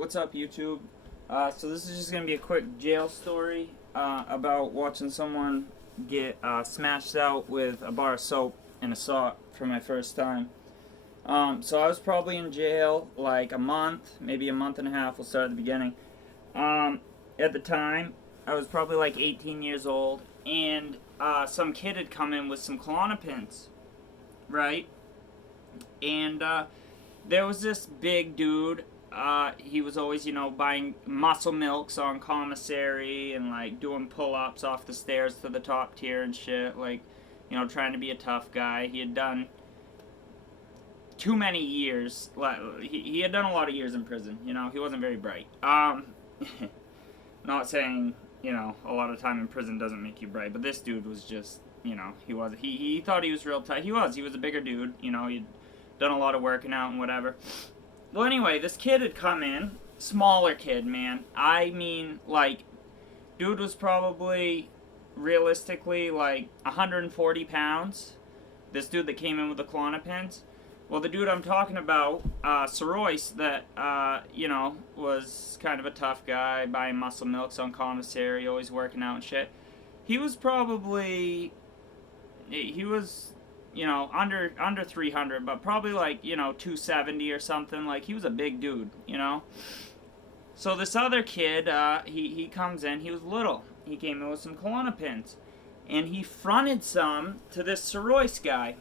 What's up, YouTube? So this is just gonna be a quick jail story about watching someone get smashed out with a bar of soap and a sock for my first time. So I was probably in jail like a month, maybe a month and a half. We'll start at the beginning. At the time, I was probably like 18 years old, and some kid had come in with some Klonopins, right? And there was this big dude. He was always, buying muscle milks on commissary and, like, doing pull-ups off the stairs to the top tier and shit. Like, trying to be a tough guy. He had done too many years. He had done a lot of years in prison. He wasn't very bright. Not saying, a lot of time in prison doesn't make you bright, but this dude was just, he thought he was real tight. He was a bigger dude. He'd done a lot of working out and whatever. Well, anyway, this kid had come in. Smaller kid, man. I mean, like, dude was probably, realistically, like, 140 pounds. This dude that came in with the Klonopins. Well, the dude I'm talking about, Sorois, that, was kind of a tough guy, buying muscle milks on commissary, always working out and shit. He was probably, under 300, but probably like, 270 or something. Like, he was a big dude, So this other kid, he comes in, he was little. He came in with some Klonopins. And he fronted some to this Sorois guy.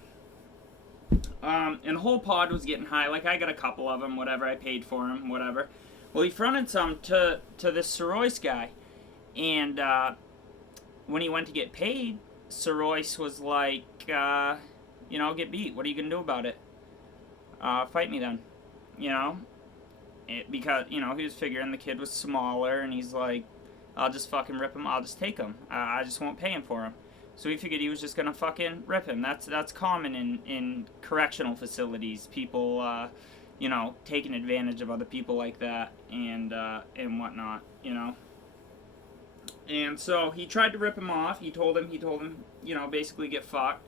And the whole pod was getting high. Like, I got a couple of them, whatever. I paid for them, whatever. Well, he fronted some to this Sorois guy. And when he went to get paid, Sorois was like, get beat. What are you going to do about it? Fight me then. Because, he was figuring the kid was smaller, and he's like, I'll just fucking rip him. I'll just take him. I just won't pay him for him. So he figured he was just going to fucking rip him. That's common in correctional facilities. People, taking advantage of other people like that and whatnot, And so he tried to rip him off. He told him, basically get fucked.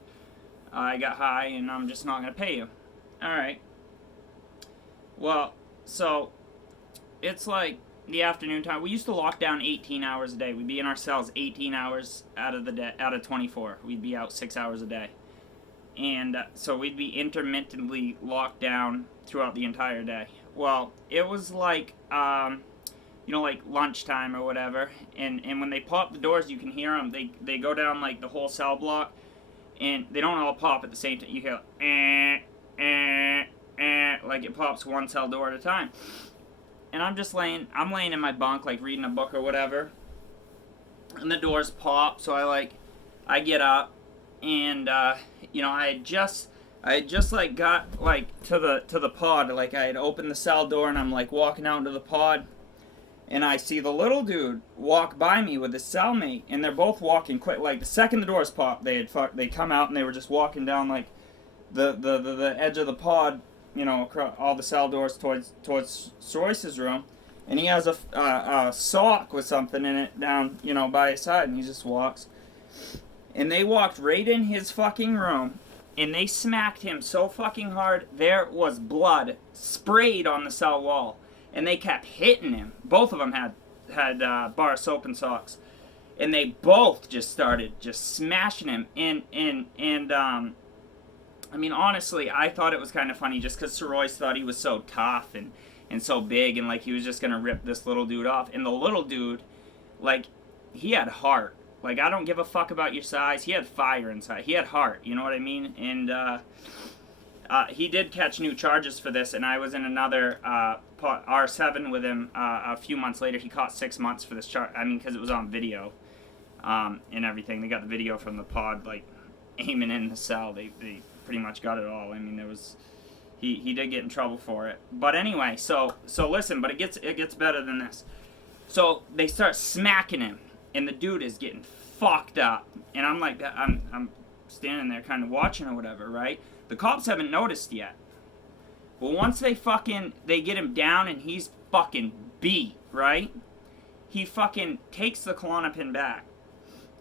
I got high and I'm just not going to pay you. Alright. Well, so it's like the afternoon time. We used to lock down 18 hours a day. We'd be in our cells 18 hours out of the day, out of 24. We'd be out 6 hours a day. And so we'd be intermittently locked down throughout the entire day. Well, it was like, like lunchtime or whatever. And when they pop the doors, you can hear them. They go down like the whole cell block. And they don't all pop at the same time. You hear, like it pops one cell door at a time. And I'm laying in my bunk, like reading a book or whatever. And the doors pop, so I get up, and I had just like got like to the pod, like I had opened the cell door, and I'm like walking out into the pod, and I see the little dude walk by me with his cellmate, and they're both walking quick. Like the second the doors pop, they come out and they were just walking down like the edge of the pod, across all the cell doors towards Sorois's room, and he has a sock with something in it down, by his side, and he just walks. And they walked right in his fucking room, and they smacked him so fucking hard, there was blood sprayed on the cell wall. And they kept hitting him. Both of them had bar soap and socks. And they both just started just smashing him. And I mean, honestly, I thought it was kind of funny just because Sorois thought he was so tough and so big, and like he was just going to rip this little dude off. And the little dude, like, he had heart. Like, I don't give a fuck about your size. He had fire inside. He had heart, you know what I mean? And he did catch new charges for this, and I was in another R7 with him a few months later. He caught 6 months for this charge. I mean, because it was on video and everything. They got the video from the pod, like, aiming in the cell. They pretty much got it all. I mean, there was... He did get in trouble for it. But anyway, so listen, but it gets better than this. So they start smacking him, and the dude is getting fucked up. And I'm like, I'm standing there kind of watching or whatever, right? The cops haven't noticed yet. Well, once they get him down and he's fucking beat, right? He fucking takes the Klonopin back.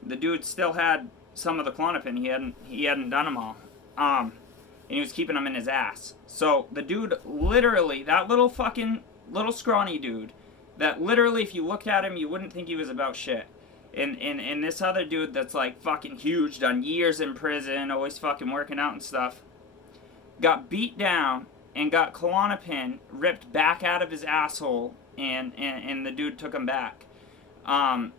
The dude still had some of the Klonopin. He hadn't done them all. And he was keeping them in his ass. So the dude literally, that little fucking little scrawny dude that literally, if you looked at him, you wouldn't think he was about shit. And this other dude that's like fucking huge, done years in prison, always fucking working out and stuff, got beat down and got Klonopin ripped back out of his asshole, and the dude took him back. I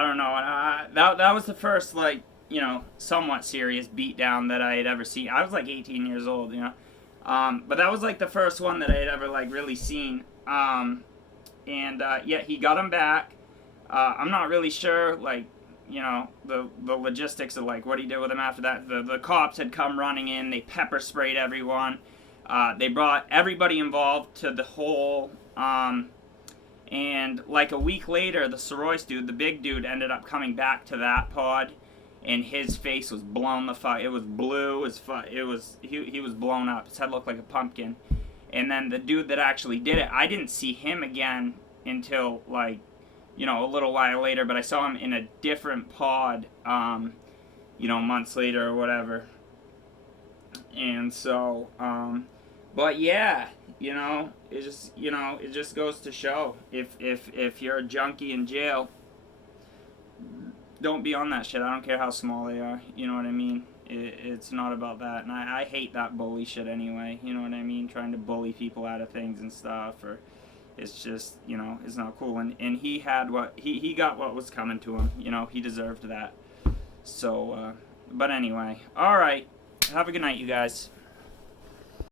don't know. That was the first, like, you know, somewhat serious beatdown that I had ever seen. I was like 18 years old, you know. But that was like the first one that I had ever like really seen. Yeah, he got him back. I'm not really sure, like, you know, the logistics of like what he did with him after that. The cops had come running in. They pepper sprayed everyone. They brought everybody involved to the hole. And like a week later, the Sorois dude, the big dude, ended up coming back to that pod, and his face was blown the fuck. It was blue as fuck. He was blown up. His head looked like a pumpkin. And then the dude that actually did it, I didn't see him again until like, you know, a little while later. But I saw him in a different pod, you know, months later or whatever. And so, but yeah, you know, it just goes to show, if you're a junkie in jail, don't be on that shit. I don't care how small they are. You know what I mean? It's not about that. And I hate that bully shit anyway. You know what I mean? Trying to bully people out of things and stuff, or it's just, you know, it's not cool. And he had he got what was coming to him. You know, he deserved that. So, but anyway, all right. Have a good night, you guys.